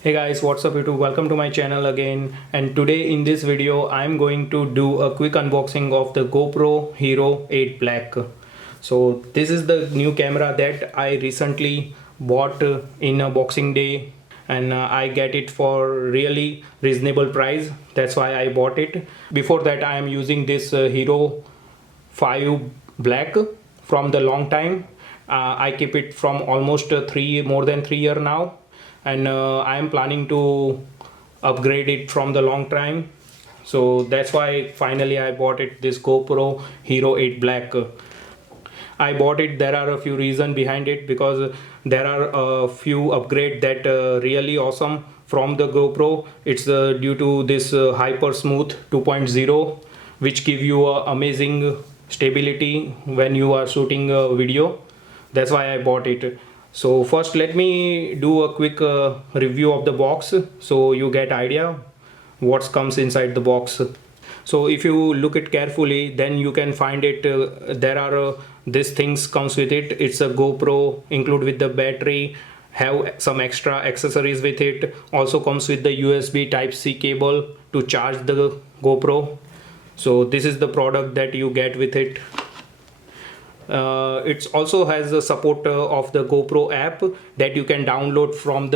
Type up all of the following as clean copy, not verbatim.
Hey guys, what's up YouTube? Welcome to my channel again, and today in this video I'm going to do a quick unboxing of the GoPro Hero 8 Black. So this is the new camera that I recently bought in a Boxing Day, and I get it for really reasonable price. That's why I bought it. Before that I am using this Hero 5 Black from the long time. I keep it from almost more than 3 year now, and I am planning to upgrade it from the long time. So that's why finally I bought it, this GoPro Hero 8 Black. I bought it. There are a few reasons behind it, because there are a few upgrades that really awesome from the GoPro. It's due to this Hyper Smooth 2.0, which give you amazing stability when you are shooting a video. That's why I bought it. So first let me do a quick review of the box so you get idea what comes inside the box. So if you look it carefully, then you can find it there are these things comes with it. It's a GoPro include with the battery, have some extra accessories with it. Also comes with the USB type C cable to charge the GoPro. So this is the product that you get with it. It also has the support of the GoPro app that you can download from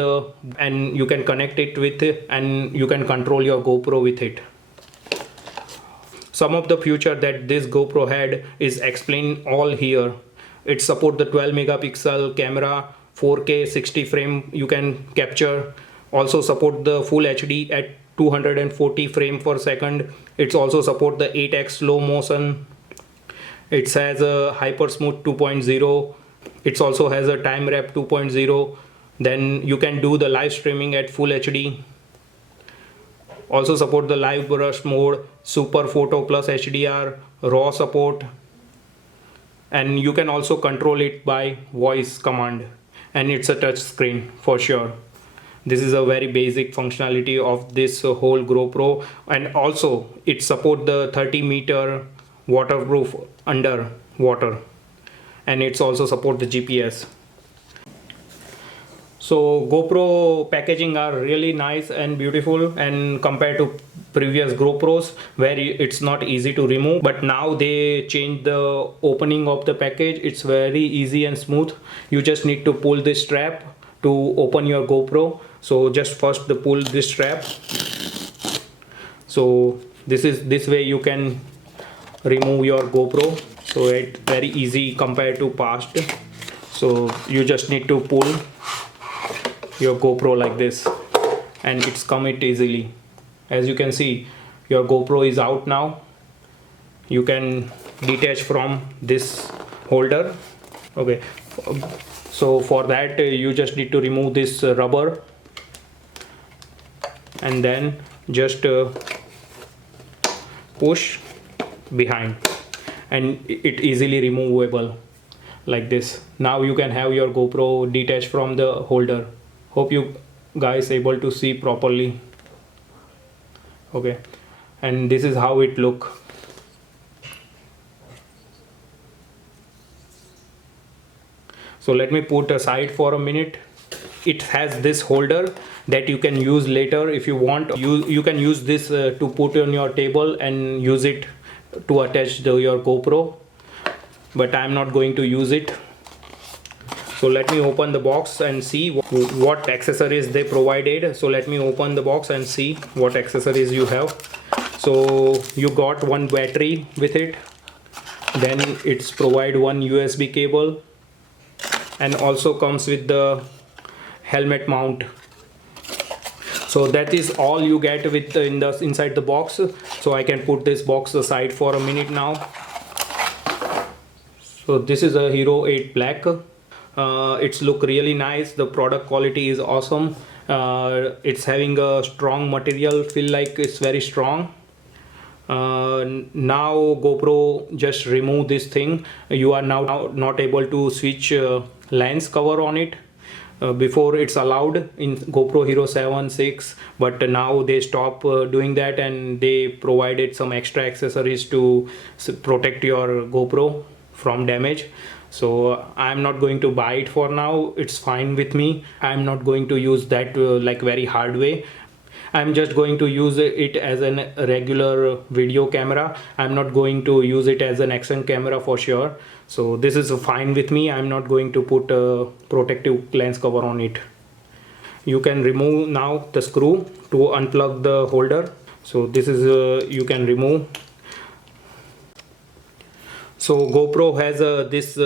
and you can connect it with it, and you can control your GoPro with it. Some of the feature that this GoPro had is explained all here. It support the 12 megapixel camera, 4K 60 frame you can capture. Also support the full HD at 240 frame per second. It's also support the 8x slow motion. It has a Hyper Smooth 2.0. It also has a Time Wrap 2.0. Then you can do the live streaming at full HD. Also support the live burst mode, Super Photo plus HDR, RAW support. And you can also control it by voice command. And it's a touch screen for sure. This is a very basic functionality of this whole GoPro. And also it support the 30-meter waterproof under water, and it's also support the GPS. So GoPro packaging are really nice and beautiful, and compared to previous GoPros where it's not easy to remove, but now they changed the opening of the package. It's very easy and smooth. You just need to pull this strap to open your GoPro. So just first pull this strap. So this way you can remove your GoPro. So it's very easy compared to past. So you just need to pull your GoPro like this, and it's come it easily. As you can see, your GoPro is out now. You can detach from this holder. Okay, so for that you just need to remove this rubber, and then just push behind, and it easily removable like this. Now you can have your GoPro detached from the holder. Hope you guys able to see properly. Okay, and this is how it look. So let me put aside for a minute. It has this holder that you can use later if you want. You can use this to put on your table and use it to attach your GoPro, but I'm not going to use it. So let me open the box and see what accessories they provided. So let me open the box and see what accessories you have. So you got one battery with it, then it's provide one USB cable, and also comes with the helmet mount. So that is all you get with inside the box. So I can put this box aside for a minute now. So this is a Hero 8 Black. It's look really nice. The product quality is awesome. It's having a strong material, feel like it's very strong. Now GoPro just remove this thing. You are now not able to switch lens cover on it. Before it's allowed in GoPro Hero 7, 6, but now they stop doing that, and they provided some extra accessories to protect your GoPro from damage. so I'm not going to buy it for now. It's fine with me. I'm not going to use that like very hard way. I'm just going to use it as a regular video camera. I'm not going to use it as an action camera for sure. So this is fine with me. I'm not going to put a protective lens cover on it. You can remove now the screw to unplug the holder. So this is you can remove. So GoPro has this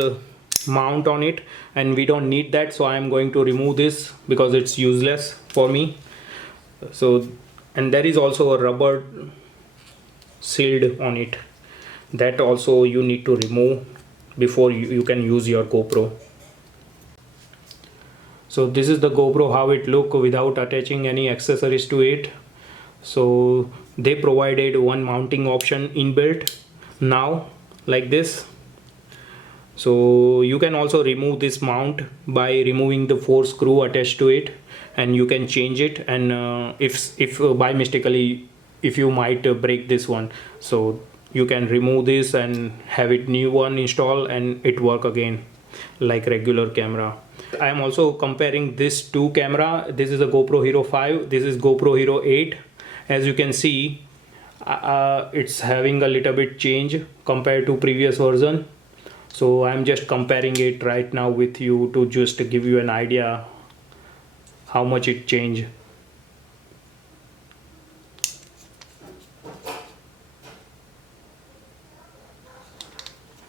mount on it, and we don't need that, so I'm going to remove this because it's useless for me. So, and there is also a rubber sealed on it, that also you need to remove before you can use your GoPro. So this is the GoPro, how it look without attaching any accessories to it. So they provided one mounting option inbuilt now, like this. So you can also remove this mount by removing the 4 screw attached to it, and you can change it. And if by mistakenly if you might break this one, so you can remove this and have it new one install and it work again like regular camera. I am also comparing this two camera. This is a GoPro Hero 5, this is GoPro Hero 8. As you can see, it's having a little bit change compared to previous version. So I'm just comparing it right now with you to just give you an idea how much it changed.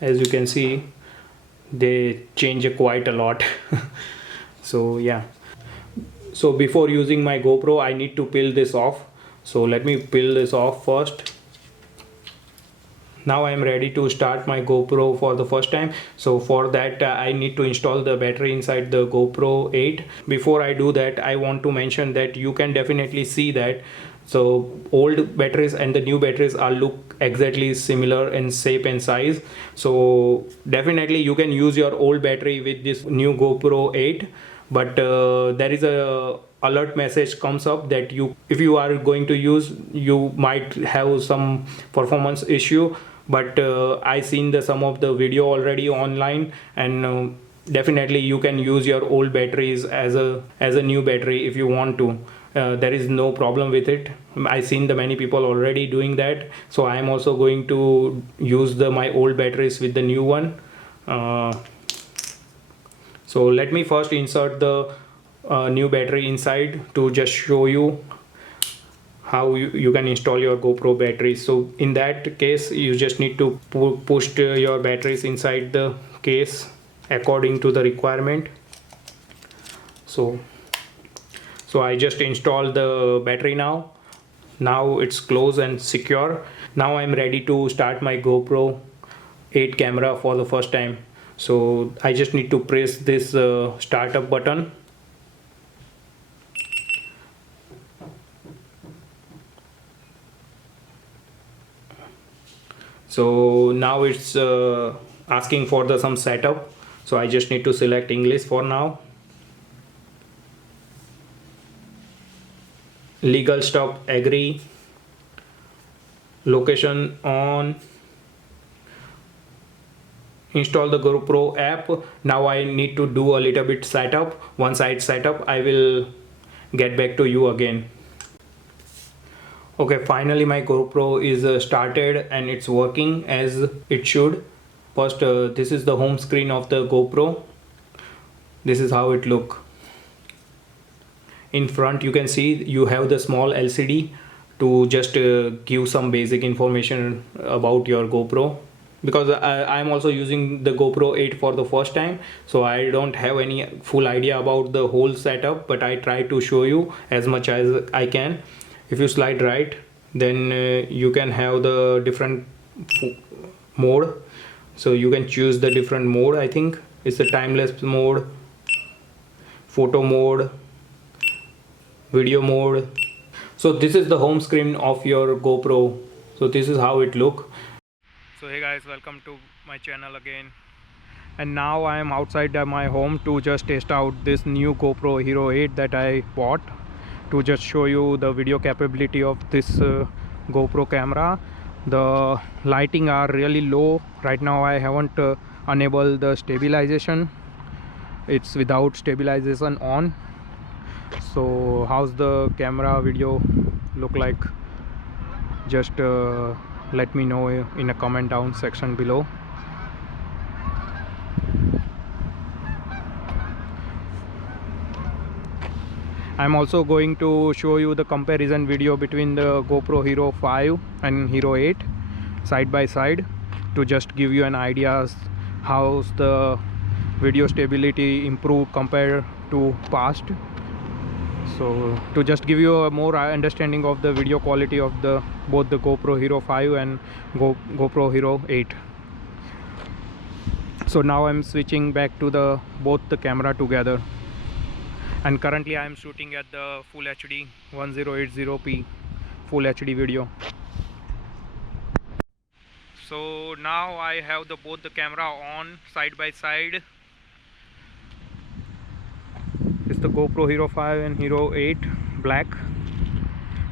As you can see, they change quite a lot. So yeah, so before using my GoPro I need to peel this off. So let me peel this off first. Now I am ready to start my GoPro for the first time. So for that I need to install the battery inside the GoPro 8. Before I do that, I want to mention that you can definitely see that so old batteries and the new batteries are look exactly similar in shape and size. So definitely you can use your old battery with this new GoPro 8, but there is a alert message comes up that if you are going to use, you might have some performance issue. But I seen some of the video already online, and definitely you can use your old batteries as a new battery if you want to. There is no problem with it. I seen the many people already doing that, so I am also going to use my old batteries with the new one. So let me first insert the new battery inside to just show you how you can install your GoPro batteries. So in that case, you just need to push your batteries inside the case according to the requirement. So I just installed the battery now. Now it's closed and secure. Now I'm ready to start my GoPro 8 camera for the first time. So I just need to press this startup button. So now it's asking for some setup. So I just need to select English for now. Legal stuff, agree. Location on. Install the GoPro app. Now I need to do a little bit setup. Once I set up, I will get back to you again. Okay, finally my GoPro is started and it's working as it should. First, this is the home screen of the GoPro. This is how it look. In front you can see you have the small LCD to just give some basic information about your GoPro. Because I am also using the GoPro 8 for the first time, so I don't have any full idea about the whole setup, but I try to show you as much as I can. If you slide right, then you can have the different mode. So you can choose the different mode. I think it's the time-lapse mode, photo mode, video mode. So this is the home screen of your GoPro. So this is how it look. So hey guys, welcome to my channel again. And now I am outside my home to just test out this new GoPro Hero 8 that I bought, to just show you the video capability of this GoPro camera. The lighting are really low right now. I haven't enable the stabilization. It's without stabilization on. So how's the camera video look like? Just let me know in a comment down section below. I'm also going to show you the comparison video between the GoPro Hero 5 and Hero 8 side by side, to just give you an idea how's the video stability improved compared to past. So to just give you a more understanding of the video quality of both the GoPro Hero 5 and GoPro Hero 8. So now I'm switching back to both the camera together, and currently I am shooting at the full HD 1080p full HD video. So now I have both the camera on side by side. It's the GoPro Hero 5 and Hero 8 black,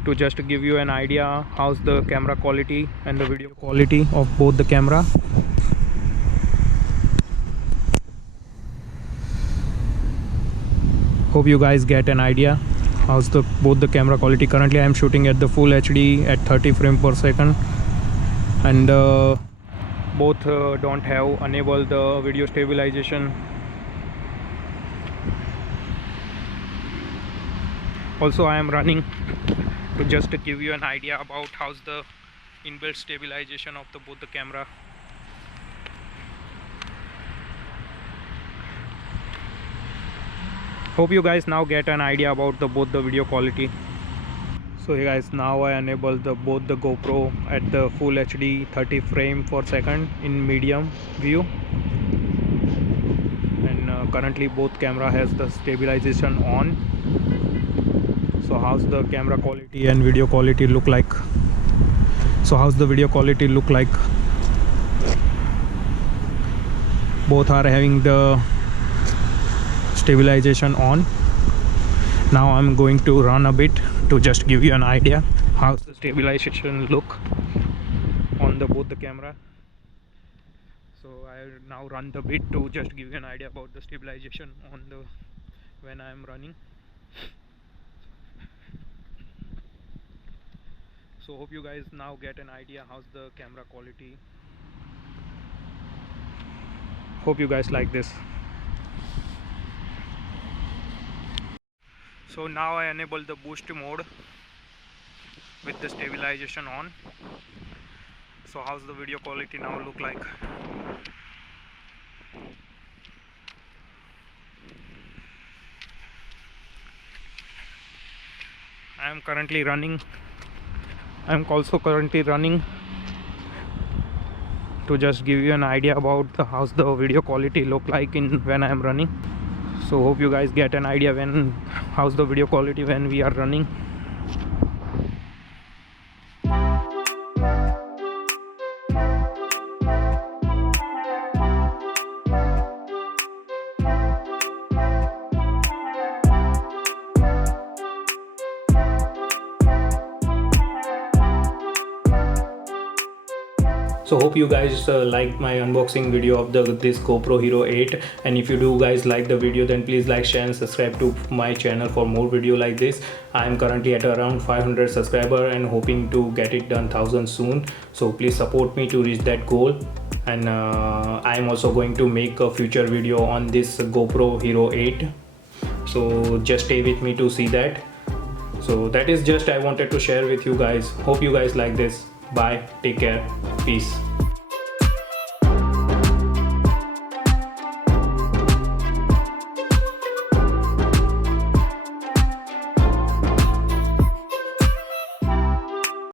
to just give you an idea how's the camera quality and the video quality of both the camera. Hope you guys get an idea how's both the camera quality. Currently I am shooting at the full HD at 30 frames per second, and both don't have enabled the video stabilization. Also I am running, to just give you an idea about how's the inbuilt stabilization of both the camera. Hope you guys now get an idea about both the video quality. So hey guys, now I enable both the GoPro at the full HD 30 frames per second in medium view, and currently both camera has the stabilization on. So how's the camera quality and video quality look like? So how's the video quality look like? Both are having the stabilization on. Now I'm going to run a bit to just give you an idea how the stabilization look on both the camera. So I now run the bit to just give you an idea about the stabilization on when I am running. So hope you guys now get an idea how's the camera quality. Hope you guys like this. So now I enable the boost mode with the stabilization on. So how's the video quality now look like? I am currently running. I am also currently running to just give you an idea about how's the video quality look like when I am running. So hope you guys get an idea how's the video quality when we are running. So hope you guys liked my unboxing video of this GoPro Hero 8, and if you do guys like the video, then please like, share and subscribe to my channel for more video like this. I am currently at around 500 subscribers and hoping to get it done 1000 soon. So please support me to reach that goal. And I am also going to make a future video on this GoPro Hero 8. So just stay with me to see that. So that is just I wanted to share with you guys. Hope you guys like this. Bye, take care, peace.